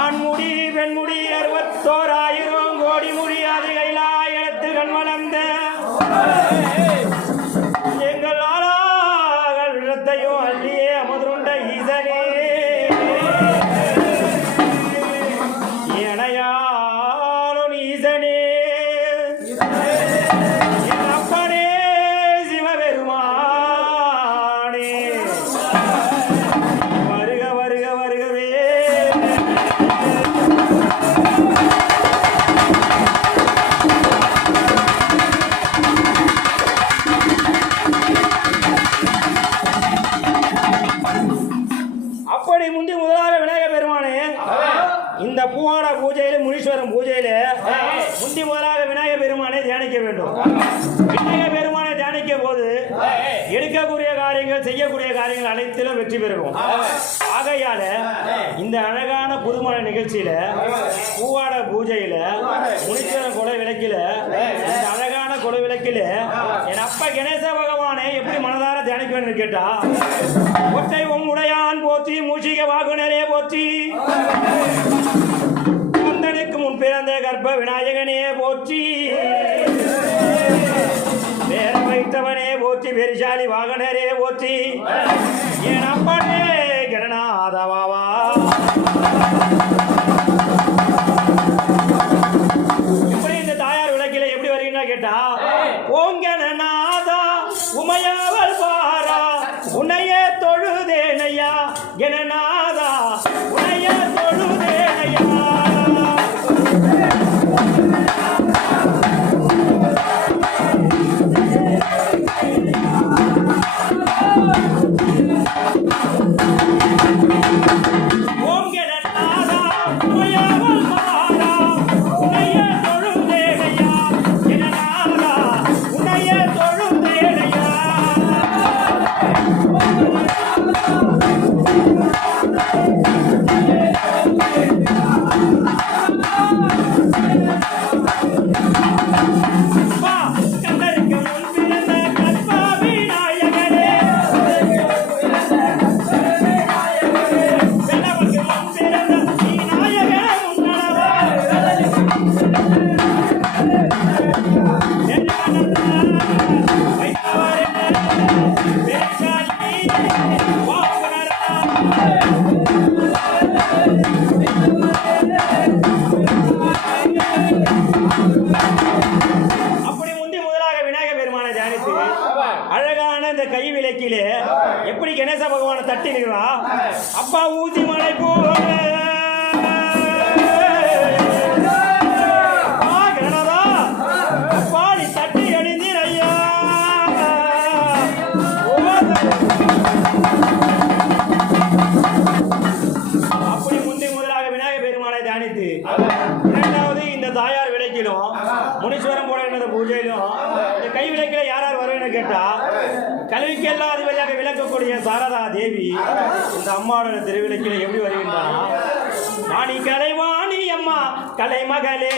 ஆண்முடி பெண்முடி 61,000 கோடி முடியாது கைலாயத்து கண் வளர்ந்த எங்கள் ஆளாகள் விழத்தையும் அள்ளியே அமதுருண்ட ஈசனே எனையாளும் ஈசனே என் அப்பனே சிவபெருமானே வருக வருக வருகவே. அப்படி முந்தி முதலாக விநாயக பெருமானே இந்த பூவாட பூஜையில முனீஸ்வரன் பூஜையில முந்தி முதலாக விநாயக பெருமானை தியானிக்க வேண்டும். விநாயக பெருமானை தியானிக்க போது எடுக்கக்கூடிய காரியங்கள் செய்யக்கூடிய காரியங்கள் அனைத்திலும் வெற்றி பெறும். ஆகையால இந்த அழகான புதுமண நிகழ்ச்சியில பூவாட பூஜையில முனீஸ்வரன் கொலை விளக்கில இந்த அழகான கொலை விளக்கில என் அப்பா கணேச பகவானை எப்படி மனதார தியானிக்க வேண்டும் கேட்டா, ஒற்றை உடையான் போற்றி மூஷிக வாகுனரே போற்றி, கந்தனுக்கு முன் பிறந்த கர்ப்ப விநாயகனே போற்றி, வேற வைத்தவனே போற்றி, பெரிசாலி வாகனரே போற்றி, என் அப்பனே கணநாதவாவா. எப்படி இந்த தாயார் விளக்கில எப்படி வருகிறா கேட்டா, ஓங்கநாதா உமையாவல் பாரா உன்னையே தொழுதேனையா கணநாதா உன்னையே தொழுதேனையா. அழகான இந்த கை விளக்கிலே எப்படி கணேச பகவானை தட்டி நிற்கிறா, அப்பா ஊசி மலை போல பாடி தட்டி அணிந்தீர் ஐயா. அப்படி முந்தி முதலாக விநாயக பெருமானை தியானித்து இரண்டாவது இந்த தாயார் விளக்கிலும் முனீஸ்வரம் போட பூஜையிலும் இந்த கை விளக்கில யார் யார் வருவேன்னு கேட்டா, கல்விக்கு எல்லாம் அதிபதியாக விளக்கக்கூடிய சாரதா தேவி இந்த அம்மாவோட திருவிளக்கில எப்படி வருகின்றா, வாணி கலைவாணி அம்மா கலைமகளே